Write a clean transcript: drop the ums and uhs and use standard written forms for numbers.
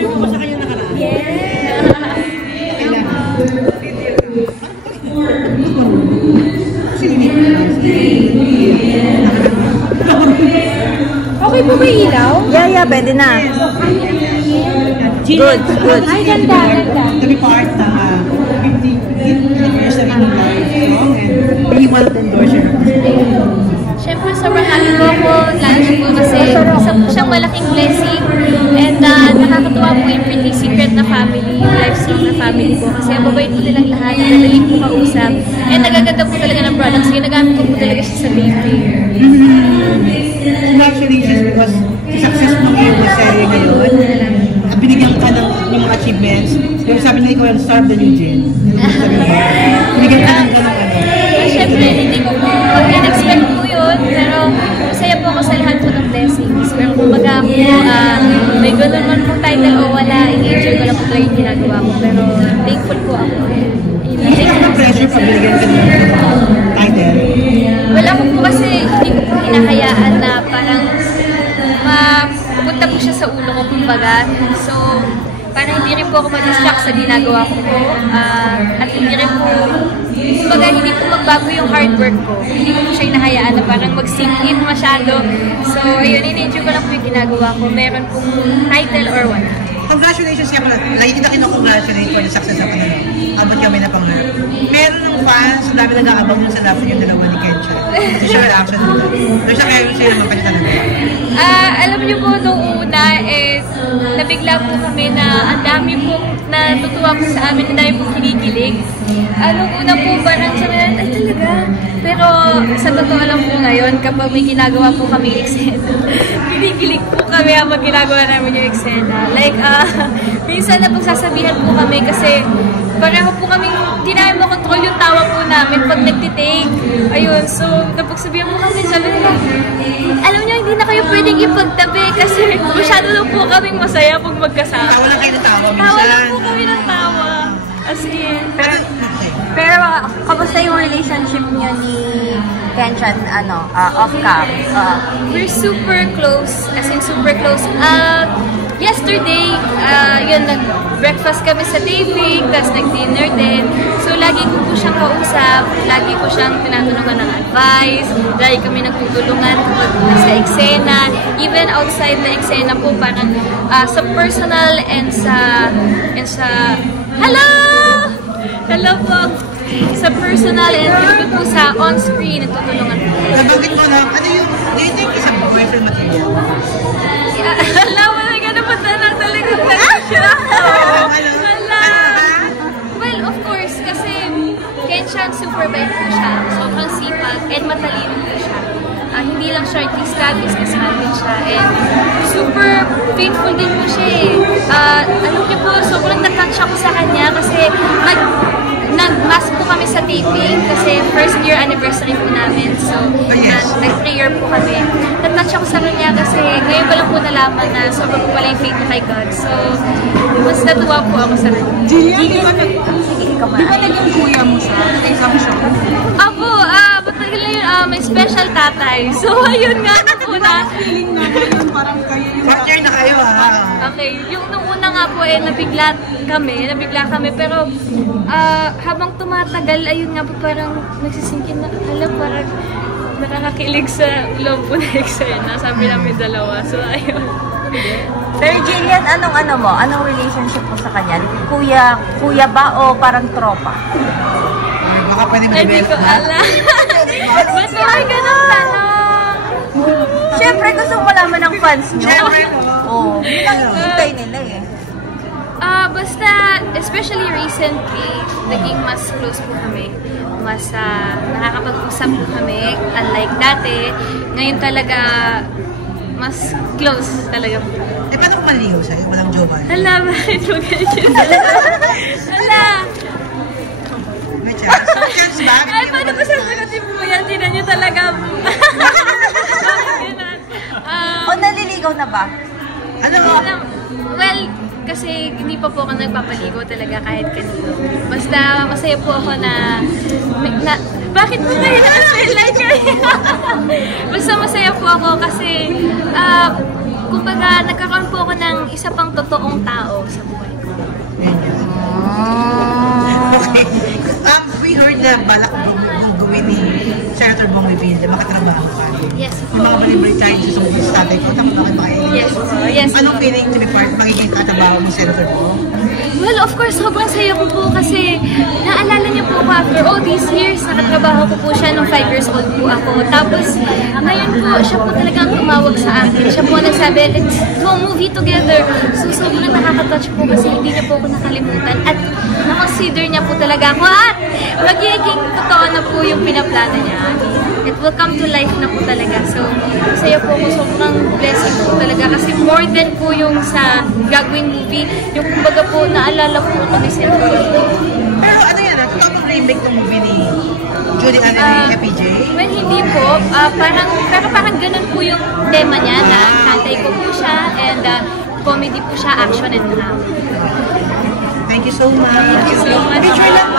interview mo sa kanya nakaraan? Yeah! Okay po ba ilaw? Yeah, pwede na. Good. Ay, ganda. To be part ng 50th anniversary ng live song and we want to endorse your representation. Siyempre, sobrang happy po ako, lalo po kasi isa po siyang malaking blessing and nakakatuwa po yung Pretty Secret na family, yung live song na family po kasi mababait po nilang lahat, nadali po kausap and nagaganda po talaga ng products, ginagamit ko po talaga siya sa baby. Congratulations because sa success ng iyong serye ngayon, binigyan ka ng yung mga achievements. Pero sabi na ikaw yung star of the new gen. Binigyan ka ng ganun. Siyempre, hindi ko po in-expect po yun, pero masaya po ako sa lahat po ng blessings. Pero kumbaga ako, may gano'n man po title o wala, i-enjoy ko lang po talaga yung ginagawa ko. Pero thankful po ako. Hindi ka ng pressure pag binigyan ka ng title? Wala ko po kasi hindi ko po hinahayaan na parang mapunta po siya sa ulo ko, kumbaga. So, parang hindi rin po ako ma-distract sa ginagawa ko po. At hindi rin po, kumbaga hindi po magbago yung hard work ko. Hindi ko po siya hinahayaan na parang mag-sink in masyado. So, ayun, in-enjoy ko lang po yung ginagawa ko. Meron pong title or wala. Congratulations kaya pala. Lagi kita kinocongratulate for the success of ano. Abot kami na pangarap. Meron ng fans, ang dami nag-aabang dun sa love yung dalawa ni Kencha. Kasi siya reaction nila. Pero siya kaya yung sa'yo mapalitan na. Alam niyo po, nung una is nabigla po kami na ang dami pong natutuwa po sa amin, ang dami pong kinikilig. Nung una po parang sabi na, ay talaga. Pero sa totoo lang po ngayon, kapag may ginagawa po kami eksena, kinikilig po kami habang ginagawa namin yung eksena. Like, minsan na pagsasabihan po kami kasi pareho po kami, hindi namin makontrol yung tawa po namin pag nagtitake. Ayun, so napagsabihan po kami, sabi nila, alam niyo, hindi na kayo pwedeng ipagtabi kasi masyado lang po kaming masaya pag magkasama. Tawa lang kayo ng tawa minsan. Tawa lang po kami ng tawa. As in. Pero, kamusta yung relationship niyo ni Kenshan, off-cam? We're super close, as in super close. Yesterday, yun, nag-breakfast kami sa taping, tapos nag-dinner din. So, lagi ko po siyang kausap, lagi ko siyang tinatanungan ng advice, lagi kami nagtutulungan kapag nasa eksena, even outside the eksena po, parang sa personal and sa Hello po! Sa personal and even po sa on-screen, nagtutulungan po. Nabanggit mo lang, do you think isang boyfriend material? Hala, wala nga naman na talaga siya. Hala! Well, of course, kasi Kenshan super bait po siya. Sobrang sipag and matalino po siya. Hindi lang siya artista, businessman din siya. And super faithful din po siya eh. Alam niyo po, sobrang na-touch ako sa kanya kasi nag-mask po kami sa taping kasi first year anniversary po namin. So, nag-prayer po kami. Na-touch ako sa kanya kasi ngayon ko lang po nalaman na sobrang po pala yung faith na kay God. So, mas natuwa po ako sa kanya. Jillian, di ba naging kuya mo siya? Nag-exam siya? Ako, matagal na yun, may special tatay. So, ayun nga, nung una. Feeling na yun, parang kayo yung partner na kayo, ha? Okay, yung nung una nga po, nabigla kami, pero habang tumatagal, ayun nga po, parang nagsisingkin na, parang nakakakilig sa loob po na eksena. Sabi namin dalawa, so ayun. Pero Jillian, anong relationship mo sa kanya? Kuya ba o parang tropa? Baka pwede mo hindi ko alam. Ba't may ganun tanong? Siyempre, gusto mo malaman ng fans nyo. Siyempre, Oo. Yun ang hintay nila eh. Basta, especially recently, naging mas close po kami. Mas nakakapag-usap po kami. Unlike dati, ngayon talaga, mas close talaga po. Paano kung maligaw sa'yo? Walang jowa? Hala, bakit mo ganyan? Hala! May chance? May chance ba? Ay, paano ko sasagutin po yan? Tinan nyo talaga. O naliligaw na ba? Well, kasi hindi pa po ako nagpapaligo talaga kahit kanino. Basta masaya po ako na bakit mo kayo na-highlight kayo? Basta masaya po ako kasi kumbaga, nagkakaroon po ako ng isa pang totoong tao sa buhay ko. Okay. We heard na balak gawin ni Senator Bong Revilla, makatrabaho ka. Yes. Yung mga balimbalik tayo sa tatay ko, tapos Yes. Yes. Anong feeling to be part, magiging katrabaho ni Senator Bong? Well, of course, sobrang saya ko po kasi naalala niyo po ako after all these years, nakatrabaho ko po siya nung 5 years old po ako. Tapos, ngayon po, siya po talagang tumawag sa akin. Siya po nagsabi, let's go movie together. So, sobrang nakaka-touch po kasi hindi niya po ako nakalimutan. At nakonsider niya po talaga ako at magiging totoo na po yung pinaplano niya. It will come to life na po talaga. So, saya po ako, sobrang blessing po talaga kasi more than po yung sa gagawin movie, yung kumbaga po naalala po ito ni Senator. Pero ano yan, totoo bang remake ng movie ni Judy Ann and FPJ? Well, hindi po. Pero parang ganun po yung tema niya na tatay ko po siya and comedy po siya, action and drama. Thank you so much. Thank you so much. Picture lang,